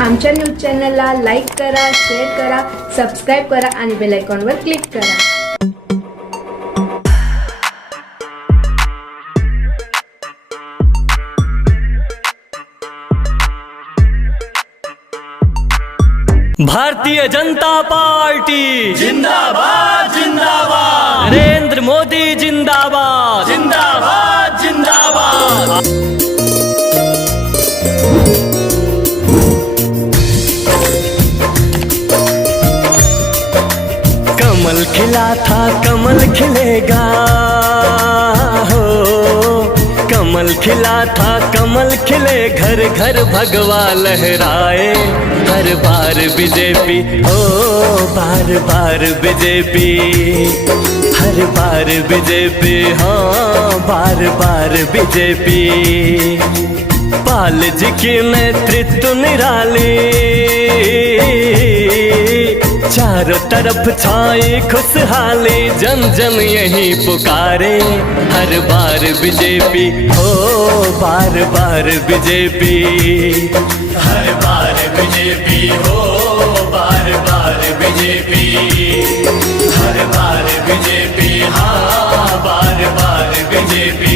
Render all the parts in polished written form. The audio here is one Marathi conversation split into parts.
आमच्या न्यूज चॅनलला लाईक करा, शेअर करा, सबस्क्राईब करा आणि बेल आयकॉनवर क्लिक करा. भारतीय जनता पार्टी जिंदाबाद जिंदाबाद, नरेंद्र मोदी जिंदाबाद जिंदाबाद जिंदाबाद. कमल खिला था कमल खिलेगा हो, कमल खिला था कमल खिले, घर घर भगवा लहराए, हर बार बीजेपी हो, बार बार बीजेपी, हर बार बीजेपी, हाँ बार बार बीजेपी. पाल जी की नेतृत्व निराली, चारों तरफ छाई खुशहाली, जन जन यही पुकारे, हर बार बीजेपी हो, बार बार बीजेपी, हर बार बीजेपी हो, बार बार बीजेपी, हर बार बीजेपी, हाँ बार बार बीजेपी.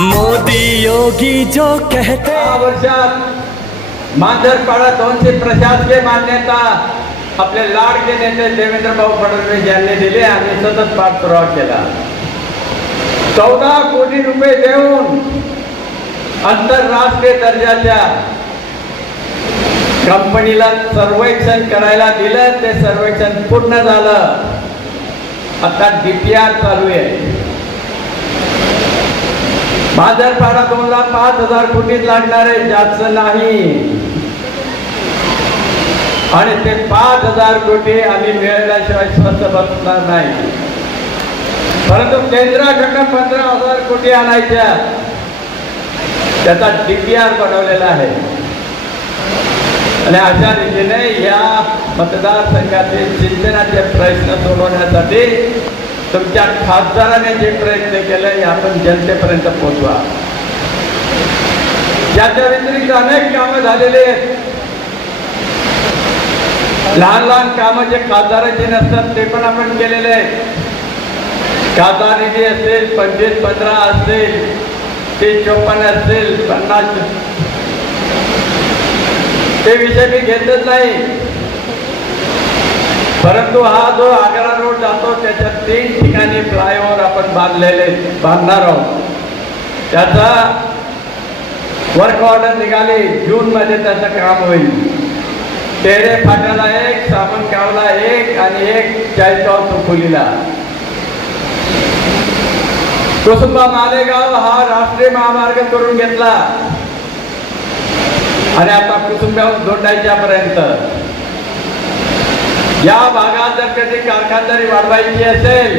मोदी योगी जो कहते, 6 वर्षात मांजरपाडा 200 प्रशासकीय मान्यता आपले लाडके नेते देवेंद्र भाऊ फडणवीस यांनी दिली आणि सतत पाठपुरावा केला. 14 कोटी रुपये देऊन आंतरराष्ट्रीय दर्जाच्या कंपनीला सर्वेक्षण करायला दिलं. ते सर्वेक्षण पूर्ण झालं. आता DPR चालू आहे. बाजारपाडा 2 ला 5,000 कोटीत लागणारे, जास्त नाही. आणि ते 5,000 कोटी आम्ही मिळवल्याशिवाय स्वस्त बसणार नाही. परंतु केंद्राकडनं 15,000 कोटी आणायच्या, त्याचा DPR बनवलेला आहे. आणि अशा रीतीने या मतदारसंघातील सिंचनाचे प्रश्न सोडवण्यासाठी तुमच्या खासदाराने जे प्रयत्न केले आपण जनतेपर्यंत पोहोचवा. याच्या व्यतिरिक्त अनेक कामं झालेले आहेत. लहान लहान कामं जे खासदाराचे नसतात ते पण आपण केलेले आहेत. खासदार निधी असेल, 25-15 असेल, 30-54 असेल, 50, ते विषय मी घेतच नाही. परंतु हा जो आग्रा रोड जातो त्याच्या 3 ठिकाणी फ्लायओव्हर आपण बांधणार आहोत. त्याचा वर्क ऑर्डर निघाली. जून मध्ये त्याचं काम होईल. तेरे फाट्याला 1, सामनगावला 1 आणि 1 चाळीसगाव चौफुलीला. कुसुंबा मालेगाव हा राष्ट्रीय महामार्ग करून घेतला आणि आता कुसुंबा दोंडाईच्या पर्यंत. या भागात जर कधी कारखानदारी वाढवायची असेल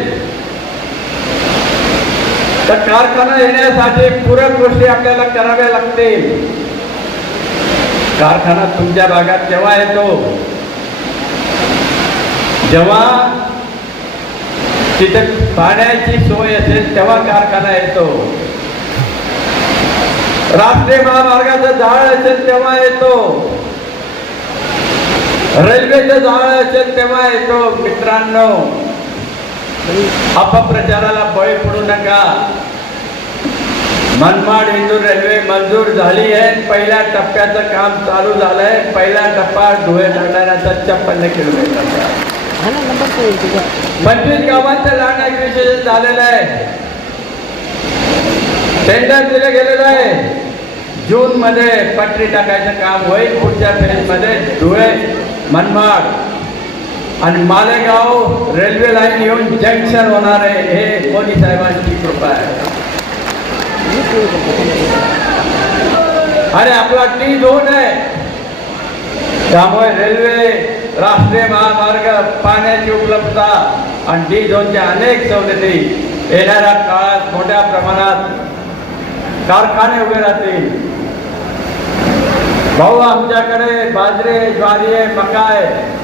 तर कारखाना येण्यासाठी पूरक गोष्टी आपल्याला कराव्या लागतील. कारखाना तुमच्या भागात केव्हा येतो? जेव्हा तिथे पाण्याची सोय असेल तेव्हा कारखाना येतो. राष्ट्रीय महामार्गाचं जाळ असेल तेव्हा येतो. रेल्वेचं जाळ असेल तेव्हा येतो. मित्रांनो, अपप्रचाराला बळी पडू नका. मनमाड इंदूर रेल्वे मंजूर झाली आहे. पहिल्या टप्प्याचं काम चालू झालंय. पहिला टप्पा धुळे जाणाऱ्याचा 56 किलोमीटरचा. 25 गावांचं लँड ॲक्विजिशन झालेलं आहे. टेंडर दिलं गेलेलं आहे. जून मध्ये पटरी टाकायचं काम होईल. पुढच्या फेज मध्ये धुळे, मनमाड आणि मालेगाव रेल्वे लाईन येऊन जंक्शन होणार आहे. हे मोदी साहेबांची कृपा आहे. आणि आपला T2 आहे. त्यामुळे रेल्वे, राष्ट्रीय महामार्ग, पाण्याची उपलब्धता आणि D2च्या अनेक सवलती येणाऱ्या काळात मोठ्या प्रमाणात कारखाने उभे राहतील. भाऊ, आमच्याकडे बाजरी, ज्वारी आहे, मका आहे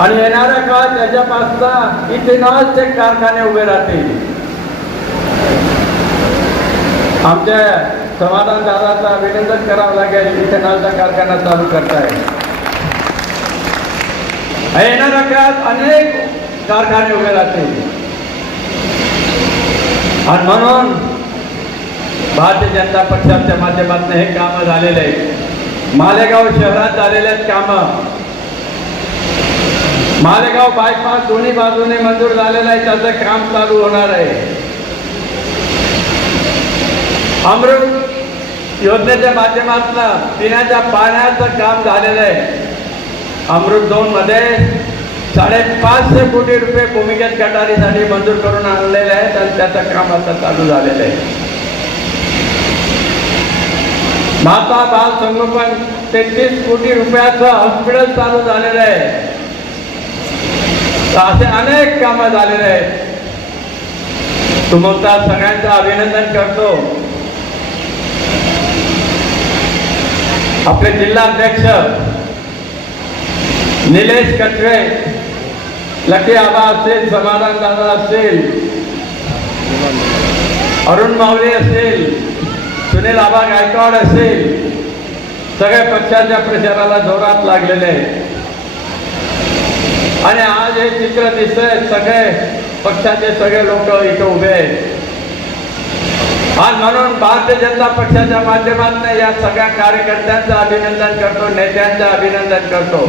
आणि येणाऱ्या काळात त्याच्यापासून इथेनॉलचे कारखाने उभे राहतील. आमच्या समाधान दादाचं अभिनंदन करावं लागेल. इथेनॉलचा कारखाना चालू करताय. येणाऱ्या काळात अनेक कारखाने उभे राहतील आणि म्हणून भारतीय जनता पक्षाच्या माध्यमातून हे कामं झालेले आहेत. मालेगाव शहरात झालेले आहेत कामं. मालेगाव बायपास दोन्ही बाजूने मंजूर झालेलं आहे, त्याचं काम चालू होणार आहे. अमृत योजनेच्या माध्यमातून पिण्याच्या पाण्याचं काम झालेलं आहे. अमृत 2 मध्ये 550 कोटी रुपये भूमिगत गटारीसाठी मंजूर करून आणलेले आहेत आणि त्याचं काम आता चालू झालेलं आहे. माता बाल संगोपन 33 कोटी रुपयाचं हॉस्पिटल चालू झालेलं आहे. असे अनेक कामं झालेले आहेत. तुमचा सगळ्यांचं अभिनंदन करतो. आपले जिल्हाध्यक्ष निलेश कटरे, लकी आबा असतील, समाधान दादा असतील, अरुण माऊली असतील, सुनील आबा गायकवाड असतील, सगळे पक्षाच्या प्रचाराला जोरात लागलेले आहेत. आणि आज हे चित्र दिसतंय, सगळे पक्षाचे सगळे लोक इथं उभे आहेत. आणि म्हणून भारतीय जनता पक्षाच्या माध्यमातून या सगळ्या कार्यकर्त्यांचं अभिनंदन करतो, नेत्यांचं अभिनंदन करतो.